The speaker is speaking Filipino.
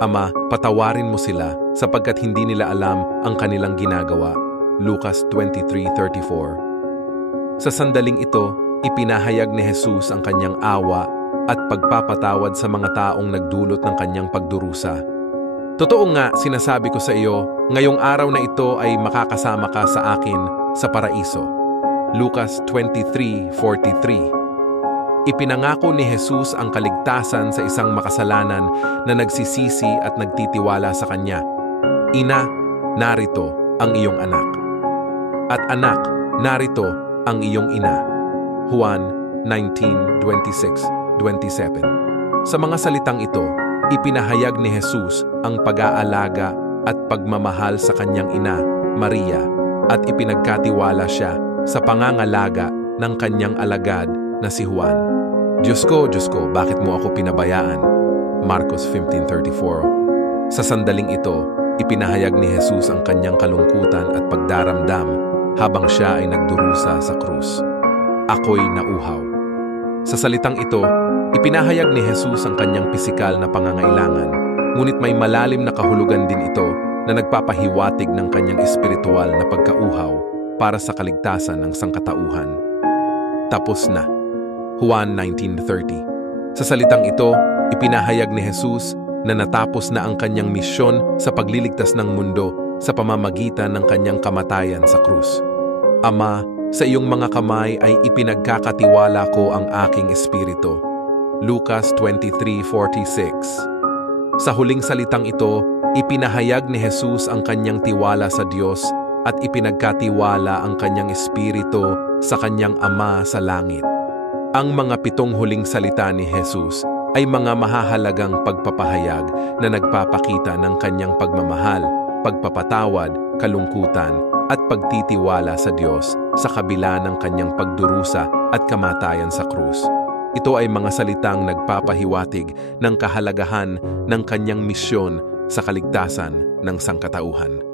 Ama, patawarin mo sila sapagkat hindi nila alam ang kanilang ginagawa. Lucas 23:34. Sa sandaling ito, ipinahayag ni Jesus ang kanyang awa at pagpapatawad sa mga taong nagdulot ng kanyang pagdurusa. Totoo nga, sinasabi ko sa iyo, ngayong araw na ito ay makakasama ka sa akin sa paraiso. Lucas 23:43. Ipinangako ni Jesus ang kaligtasan sa isang makasalanan na nagsisisi at nagtitiwala sa Kanya. Ina, narito ang iyong anak. At anak, narito ang iyong ina. Juan 19:26-27. Sa mga salitang ito, ipinahayag ni Jesus ang pag-aalaga at pagmamahal sa kanyang ina, Maria, at ipinagkatiwala siya sa pangangalaga ng kanyang alagad na si Juan. Diyos ko, bakit mo ako pinabayaan? Marcos 15:34. Sa sandaling ito, ipinahayag ni Jesus ang kanyang kalungkutan at pagdaramdam habang siya ay nagdurusa sa krus. Ako'y nauhaw. Sa salitang ito, ipinahayag ni Jesus ang kanyang pisikal na pangangailangan, ngunit may malalim na kahulugan din ito na nagpapahiwatig ng kanyang espiritual na pagkauhaw para sa kaligtasan ng sangkatauhan. Tapos na. Juan 19:30. Sa salitang ito, ipinahayag ni Jesus na natapos na ang kanyang misyon sa pagliligtas ng mundo sa pamamagitan ng kanyang kamatayan sa krus. Ama, sa iyong mga kamay ay ipinagkakatiwala ko ang aking espiritu. Lucas 23:46. Sa huling salitang ito, ipinahayag ni Jesus ang kanyang tiwala sa Diyos at ipinagkatiwala ang kanyang espiritu sa kanyang Ama sa langit. Ang mga 7 huling salita ni Jesus ay mga mahahalagang pagpapahayag na nagpapakita ng kanyang pagmamahal, pagpapatawad, kalungkutan, at pagtitiwala sa Diyos sa kabila ng kanyang pagdurusa at kamatayan sa krus. Ito ay mga salitang nagpapahiwatig ng kahalagahan ng kanyang misyon sa kaligtasan ng sangkatauhan.